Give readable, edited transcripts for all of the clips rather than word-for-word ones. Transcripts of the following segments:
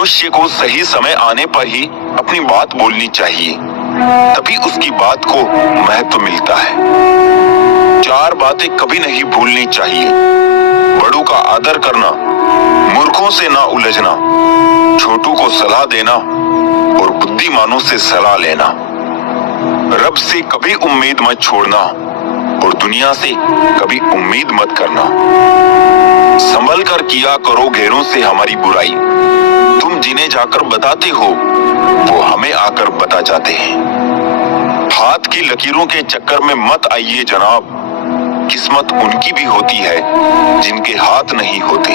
मनुष्य को सही समय आने पर ही अपनी बात बोलनी चाहिए, तभी उसकी बात को महत्व मिलता है। चार बातें कभी नहीं भूलनी चाहिए। बड़ों का आदर करना, मूर्खों से ना उलझना, छोटू को सलाह देना और बुद्धिमानों से सलाह लेना। रब से कभी उम्मीद मत छोड़ना और दुनिया से कभी उम्मीद मत करना। संभल कर किया करो गैरों से हमारी बुराई। तुम जिन्हें जाकर बताते हो वो हमें आकर बता जाते हैं। हाथ की लकीरों के चक्कर में मत आइए जनाब, किस्मत उनकी भी होती है जिनके हाथ नहीं होते।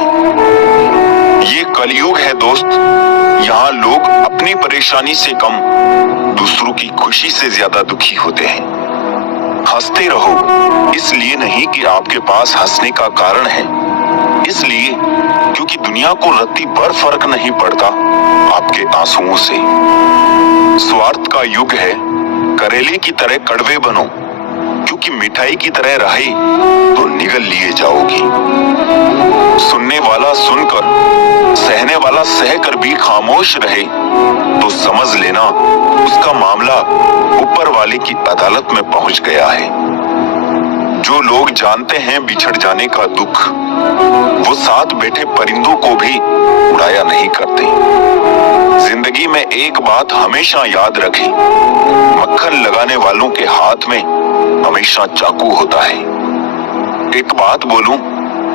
ये कलयुग है दोस्त, यहाँ लोग अपनी परेशानी से कम दूसरों की खुशी से ज्यादा दुखी होते हैं। हंसते रहो, इसलिए नहीं कि आपके पास हंसने का कारण है, इसलिए क्योंकि दुनिया को रत्ती भर फर्क नहीं पड़ता आपके आंसुओं से। स्वार्थ का युग है, करेले की तरह कड़वे बनो, क्योंकि मिठाई की तरह रहे तो निगल लिए जाओगी। सुनने वाला सुनकर, सहने वाला सहकर भी खामोश रहे तो समझ लेना उसका मामला ऊपर वाले की अदालत में पहुंच गया है। जो लोग जानते हैं बिछड़ जाने का दुख, वो साथ बैठे परिंदों को भी उड़ाया नहीं करते। जिंदगी में एक बात हमेशा याद रखें, मक्खन लगाने वालों के हाथ में हमेशा चाकू होता है। एक बात बोलूं,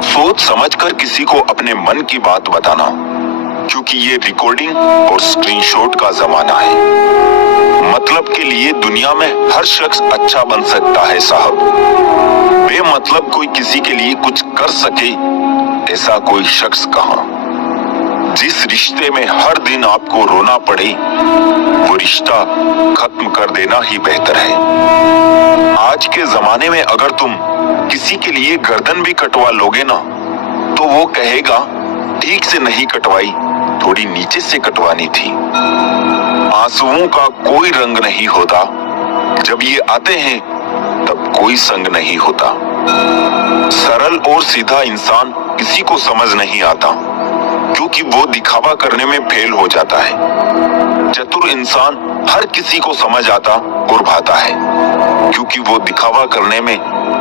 सोच समझकर किसी को अपने मन की बात बताना, क्योंकि ये रिकॉर्डिंग और स्क्रीनशॉट का जमाना है। मतलब के लिए दुनिया में हर शख्स अच्छा बन सकता है साहब, बेमतलब कोई किसी के लिए कुछ कर सके ऐसा कोई शख्स कहाँ। जिस रिश्ते में हर दिन आपको रोना पड़े वो रिश्ता खत्म कर देना ही बेहतर है। आज के जमाने में अगर तुम किसी के लिए गर्दन भी कटवा लोगे ना तो वो कहेगा ठीक से नहीं कटवाई, थोड़ी नीचे से कटवानी थी। आंसुओं का कोई रंग नहीं होता, जब ये आते हैं तब कोई संग नहीं होता। सरल और सीधा इंसान किसी को समझ नहीं आता, क्योंकि वो दिखावा करने में फेल हो जाता है। चतुर इंसान हर किसी को समझ आता और भाता है, क्योंकि वो दिखावा करने में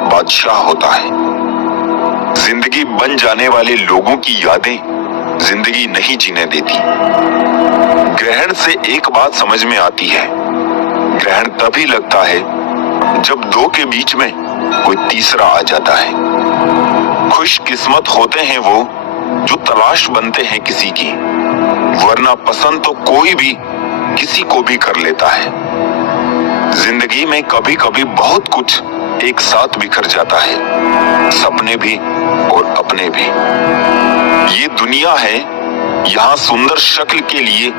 बादशाह होता है। जिंदगी बन जाने वाले लोगों की यादें जिंदगी नहीं जीने देती। ग्रहण से एक बात समझ में आती है, ग्रहण तभी लगता है जब दो के बीच में कोई तीसरा आ जाता है। खुशकिस्मत होते हैं वो जो तलाश बनते हैं किसी की, वरना पसंद तो कोई भी किसी को भी कर लेता है। जिंदगी में कभी कभी बहुत कुछ एक साथ बिखर जाता है, सपने भी और अपने भी। ये दुनिया है, यहाँ सुंदर शक्ल के लिए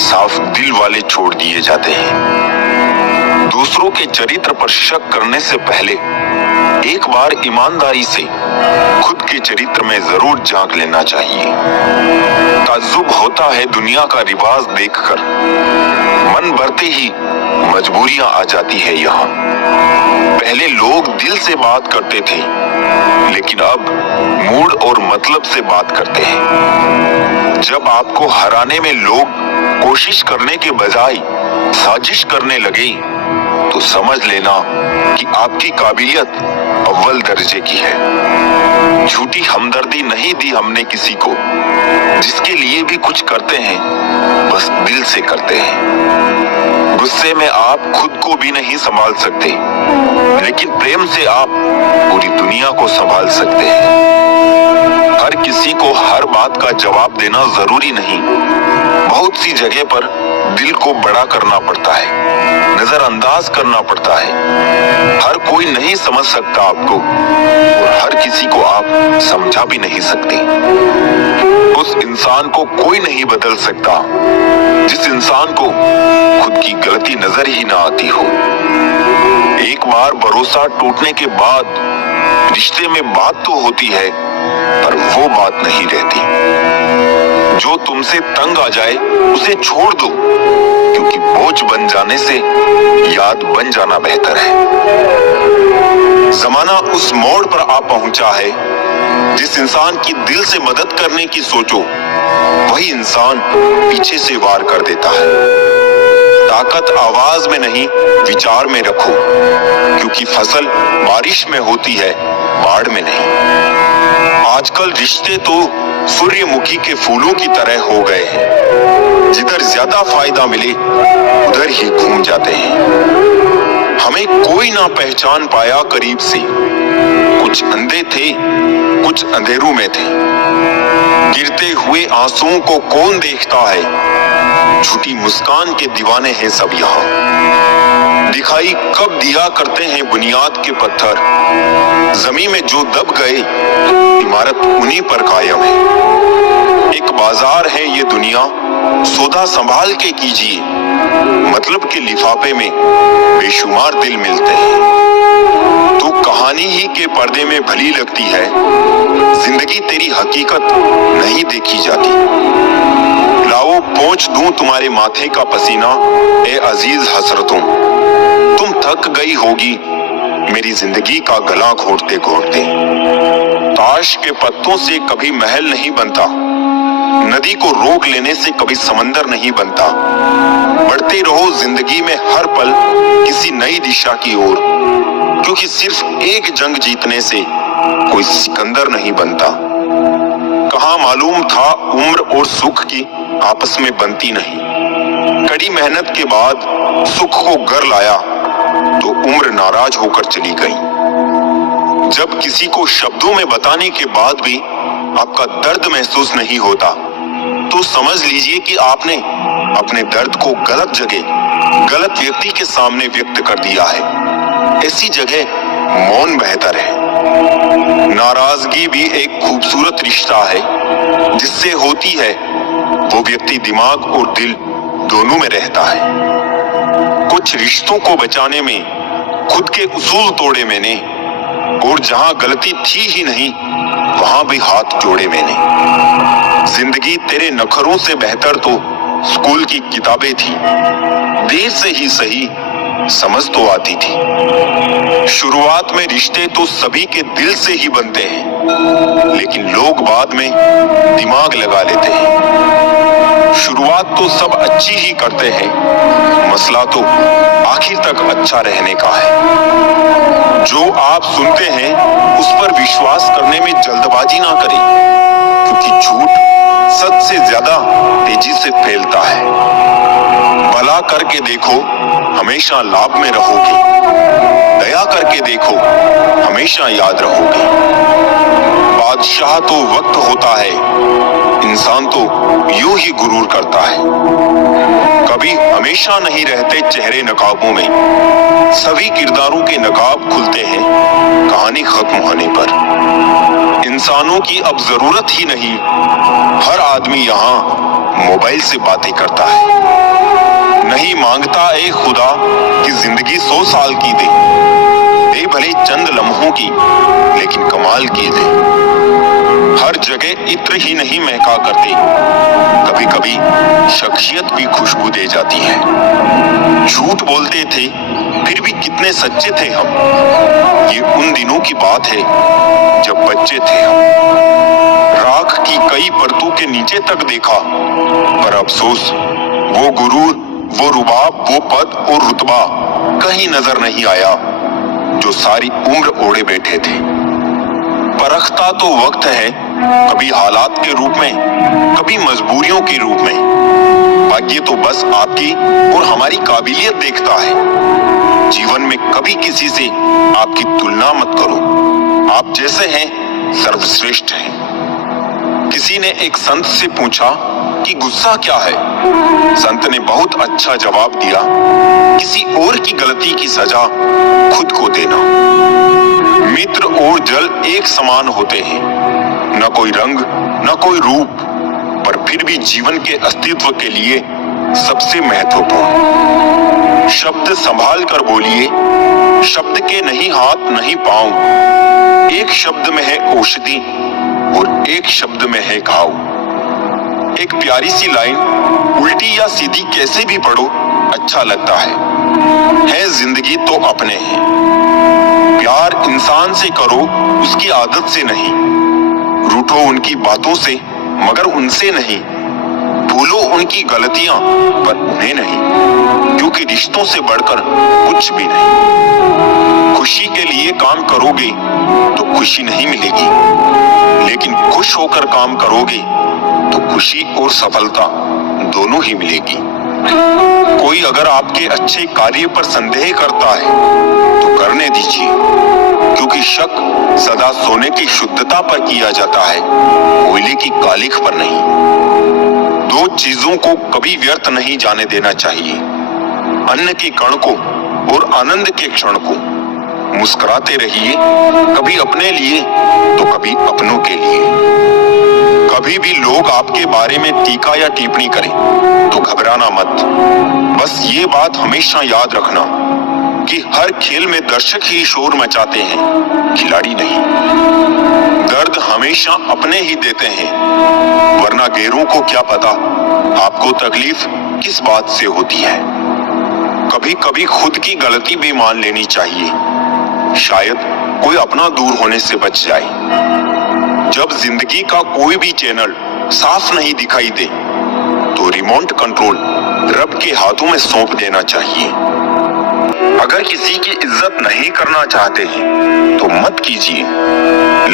साफ दिल वाले छोड़ दिए जाते हैं। दूसरों के चरित्र पर शक करने से पहले एक बार ईमानदारी से खुद के चरित्र में जरूर झांक लेना चाहिए। ताज्जुब होता है दुनिया का रिवाज देखकर, मन भरते ही मजबूरियां आ जाती है यहाँ। पहले लोग दिल से बात करते थे, लेकिन अब मूड और मतलब से बात करते हैं। जब आपको हराने में लोग कोशिश करने के बजाय साजिश करने लगे तो समझ लेना कि आपकी काबिलियत अव्वल दर्जे की है। झूठी हमदर्दी नहीं दी हमने किसी को, जिसके लिए भी कुछ करते हैं बस दिल से करते हैं। गुस्से में आप खुद को भी नहीं संभाल सकते, लेकिन प्रेम से आप पूरी दुनिया को संभाल सकते हैं। हर किसी को हर बात का जवाब देना जरूरी नहीं। बहुत सी जगह पर दिल को बड़ा करना पड़ता है, नजरअंदाज करना पड़ता है। हर कोई नहीं समझ सकता आपको और हर किसी को आप समझा भी नहीं सकते। उस इंसान को कोई नहीं बदल सकता जिस इंसान को खुद की गलती नजर ही ना आती हो। एक बार भरोसा टूटने के बाद रिश्ते में बात तो होती है, पर वो बात नहीं रहती। जो तुमसे तंग आ जाए उसे छोड़ दो, क्योंकि बोझ बन जाने से याद बन जाना बेहतर है। जमाना उस मोड़ पर आ पहुंचा है, जिस इंसान की दिल से मदद करने की सोचो वही इंसान पीछे से वार कर देता है। ताकत आवाज में नहीं, विचार में रखो, क्योंकि फसल बारिश में होती है, बाढ़ में नहीं। आजकल रिश्ते तो सूर्यमुखी के फूलों की तरह हो गए हैं। जिधर ज्यादा फायदा मिले उधर ही घूम जाते हैं। हमें कोई ना पहचान पाया करीब से। कुछ अंधे थे, कुछ अंधेरों में थे। गिरते हुए आंसुओं को कौन देखता है? झूठी मुस्कान के दीवाने हैं सब यहाँ। दिखाई कब दिया करते हैं बुनियाद के पत्थर। जमीन में जो दब गए, इमारत उन्हीं पर कायम है। एक बाजार है ये दुनिया, सौदा संभाल के कीजिए। मतलब के लिफाफे में बेशुमार दिल मिलते हैं। तो कहानी ही के पर्दे में भली लगती है, जिंदगी तेरी हकीकत नहीं देखी जाती। लाओ पोंछ दूं तुम्हारे माथे का पसीना, ए अजीज हसरतों। तुम थक गई होगी मेरी जिंदगी का गला घोटते घोटते। ताश के पत्तों से कभी महल नहीं बनता, नदी को रोक लेने से कभी समंदर नहीं बनता। बढ़ते रहो जिंदगी में हर पल किसी नई दिशा की ओर, क्योंकि सिर्फ एक जंग जीतने से कोई सिकंदर नहीं बनता। कहाँ मालूम था उम्र और सुख की आपस में बनती नहीं। कड़ी मेहनत के बाद सुख को घर लाया तो उम्र नाराज होकर चली गई। जब किसी को शब्दों में बताने के बाद भी आपका दर्द महसूस नहीं होता, तो समझ लीजिए कि आपने अपने दर्द को गलत जगह, गलत व्यक्ति के सामने व्यक्त कर दिया है। ऐसी जगह मौन बेहतर है। नाराजगी भी एक खूबसूरत रिश्ता है। जिससे होती है वो व्यक्ति दिमाग और दिल दोनों में रहता है। कुछ रिश्तों को बचाने में खुद के उसूल तोड़े मैंने, और जहां गलती थी ही नहीं वहां भी हाथ जोड़े मैंने। जिंदगी तेरे नखरों से बेहतर तो स्कूल की किताबें थी। देर से ही सही समझ तो आती थी। शुरुआत में रिश्ते तो सभी के दिल से ही बनते हैं, लेकिन लोग बाद में दिमाग लगा लेते हैं। शुरुआत तो सब अच्छी ही करते हैं, मसला तो आखिर तक अच्छा रहने का है। जो आप सुनते हैं उस पर विश्वास करने में जल्दबाजी ना करें, क्योंकि झूठ सच से ज्यादा तेजी से फैलता है। भला करके देखो, हमेशा लाभ में रहोगे। दया करके देखो, हमेशा याद रहोगे। बादशाह तो वक्त होता है, इंसान तो यूं ही गुरूर करता है। कभी हमेशा नहीं रहते चेहरे नकाबों में। सभी किरदारों के नकाब खुलते हैं कहानी खत्म होने पर। इंसानों की अब जरूरत ही नहीं, हर आदमी यहाँ मोबाइल से बातें करता है। नहीं मांगता ए खुदा कि जिंदगी 100 साल की दे भले चंद लम्हों की, लेकिन कमाल की दे। हर जगह इत्र ही नहीं महका करते, कभी कभी शख्सियत भी खुशबू दे जाती है। झूठ बोलते थे फिर भी कितने सच्चे थे हम। ये उन दिनों की बात है जब बच्चे थे हम। राख की कई परतों के नीचे तक देखा, पर अफसोस वो गुरूर, वो रुबाब, वो पद और रुतबा कहीं नजर नहीं आया जो सारी उम्र ओढ़े बैठे थे। परखता तो वक्त है, कभी हालात के रूप में, कभी मजबूरियों के रूप में। भाग्य तो बस आपकी और हमारी काबिलियत देखता है। जीवन में कभी किसी से आपकी तुलना मत करो। आप जैसे हैं सर्वश्रेष्ठ हैं। किसी ने एक संत से पूछा कि गुस्सा क्या है? संत ने बहुत अच्छा जवाब दिया, किसी और की गलती की सजा खुद को देना। मित्र और जल एक समान होते हैं, न कोई रंग न कोई रूप, पर फिर भी जीवन के अस्तित्व के लिए सबसे महत्वपूर्ण। शब्द संभाल कर बोलिए, शब्द के नहीं हाथ नहीं पांव। एक शब्द में है औषधि और एक शब्द में है घाव। एक प्यारी सी लाइन उल्टी या सीधी कैसे भी पढ़ो अच्छा लगता है जिंदगी तो अपने हैं। प्यार इंसान से करो, उसकी आदत से नहीं। रूठो उनकी बातों से, मगर उनसे नहीं। उनकी गलतियां, पर उन्हें नहीं, क्योंकि रिश्तों से बढ़कर कुछ भी नहीं। खुशी के लिए काम करोगे तो खुशी नहीं मिलेगी, लेकिन खुश होकर काम करोगे तो खुशी और सफलता दोनों ही मिलेगी। कोई अगर आपके अच्छे कार्य पर संदेह करता है तो करने दीजिए, क्योंकि शक सदा सोने की शुद्धता पर किया जाता है, कोयले की कालिख पर नहीं। दो चीजों को कभी व्यर्थ नहीं जाने देना चाहिए, अन्न के कण को और आनंद के क्षण को। मुस्कुराते रहिए, कभी अपने लिए तो कभी अपनों के लिए। कभी भी लोग आपके बारे में टीका या टिप्पणी करें तो घबराना मत। बस ये बात हमेशा याद रखना कि हर खेल में दर्शक ही शोर मचाते हैं, खिलाड़ी नहीं। दर्द हमेशा अपने ही देते हैं, वरना गैरों को क्या पता आपको तकलीफ किस बात से होती है। कभी कभी खुद की गलती भी मान लेनी चाहिए, शायद कोई अपना दूर होने से बच जाए। जब जिंदगी का कोई भी चैनल साफ नहीं दिखाई दे तो रिमोट कंट्रोल रब के हाथों में सौंप देना चाहिए। अगर किसी की इज्जत नहीं करना चाहते हैं तो मत कीजिए,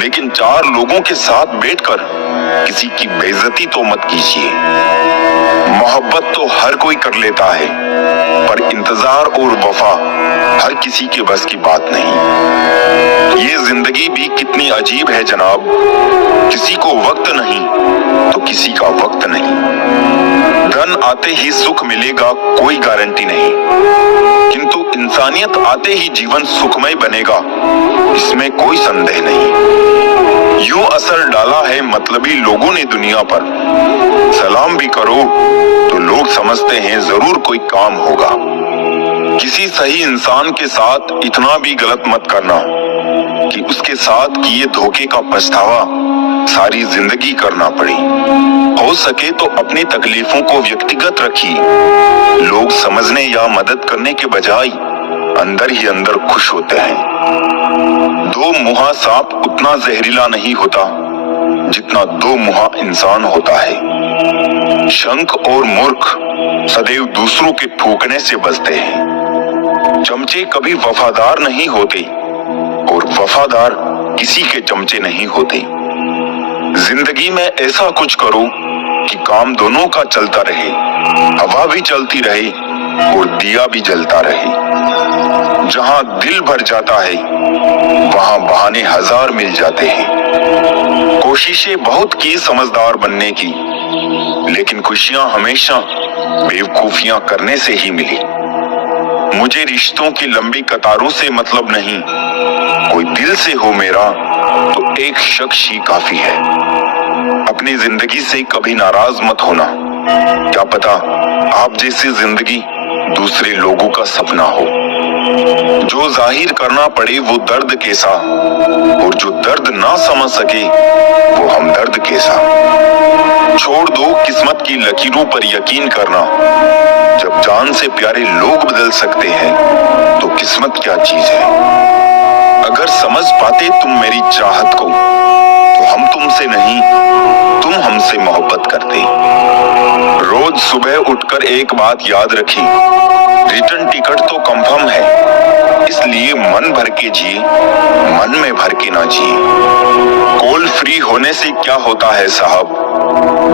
लेकिन चार लोगों के साथ बैठकर किसी की बेइज्जती तो मत कीजिए। मोहब्बत तो हर कोई कर लेता है, पर इंतजार और वफा हर किसी के बस की बात नहीं। ये जिंदगी भी कितनी अजीब है जनाब, किसी को वक्त नहीं तो किसी का वक्त नहीं। धन आते ही सुख मिलेगा कोई गारंटी नहीं, किंतु इंसानियत आते ही जीवन सुखमय बनेगा, इसमें कोई संदेह नहीं। यूं असर डाला है मतलबी लोगों ने दुनिया पर, सलाम भी करो तो लोग समझते हैं जरूर कोई काम होगा। किसी सही इंसान के साथ इतना भी गलत मत करना कि उसके साथ किए धोखे का पछतावा सारी जिंदगी करना पड़े। हो सके तो अपनी तकलीफों को व्यक्तिगत रखिए, लोग समझने या मदद करने के बजाय अंदर ही अंदर खुश होते हैं। दो मुहा सांप उतना जहरीला नहीं होता जितना दो मुहा इंसान होता है। शंख और मूर्ख सदैव दूसरों के फूकने से बचते हैं। चमचे कभी वफादार नहीं होते और वफादार किसी के चमचे नहीं होते। जिंदगी में ऐसा कुछ करो कि काम दोनों का चलता रहे, हवा भी चलती रहे और दिया भी जलता रहे। जहां दिल भर जाता है वहां बहाने हजार मिल जाते हैं। कोशिशें बहुत की समझदार बनने की, लेकिन खुशियां हमेशा बेवकूफियां करने से ही मिली। मुझे रिश्तों की लंबी कतारों से मतलब नहीं, कोई दिल से हो मेरा तो एक शख्स ही काफी है। अपनी जिंदगी से कभी नाराज मत होना, क्या पता आप जैसी जिंदगी दूसरे लोगों का सपना हो। जो जाहिर करना पड़े वो दर्द कैसा, और जो दर्द ना समझ सके वो हमदर्द कैसा। छोड़ दो किस्मत की लकीरों पर यकीन करना, जब जान से प्यारे लोग बदल सकते हैं तो किस्मत क्या चीज है। अगर समझ पाते तुम मेरी चाहत को तो हम तुमसे नहीं, तुम हमसे मोहब्बत करते। रोज सुबह उठकर एक बात याद रखी, रिटर्न टिकट तो कंफर्म है, इसलिए मन भर के जिए, मन में भर के ना जिए। कॉल फ्री होने से क्या होता है साहब,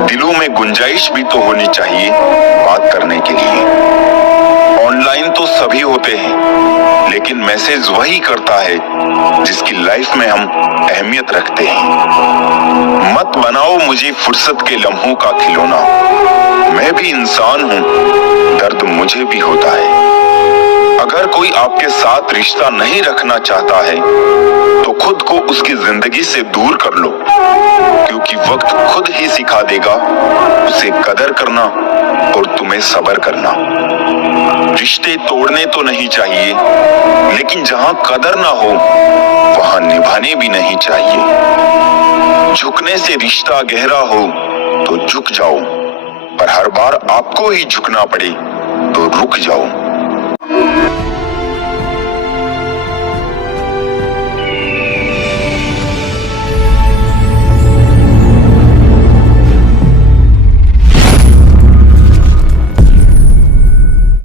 दिलों में गुंजाइश भी तो होनी चाहिए बात करने के लिए। ऑनलाइन तो सभी होते हैं, लेकिन मैसेज वही करता है जिसकी लाइफ में हम अहमियत रखते हैं। मत बनाओ मुझे फुर्सत के लम्हों का खिलौना, मैं भी इंसान हूँ, दर्द मुझे भी होता है। अगर कोई आपके साथ रिश्ता नहीं रखना चाहता है तो खुद को उसकी जिंदगी से दूर कर लो, क्योंकि वक्त खुद ही सिखा देगा उसे कदर करना और तुम्हें सब्र करना। रिश्ते तोड़ने तो नहीं चाहिए, लेकिन जहां कदर ना हो वहां निभाने भी नहीं चाहिए। झुकने से रिश्ता गहरा हो तो झुक जाओ, पर हर बार आपको ही झुकना पड़े तो रुक जाओ।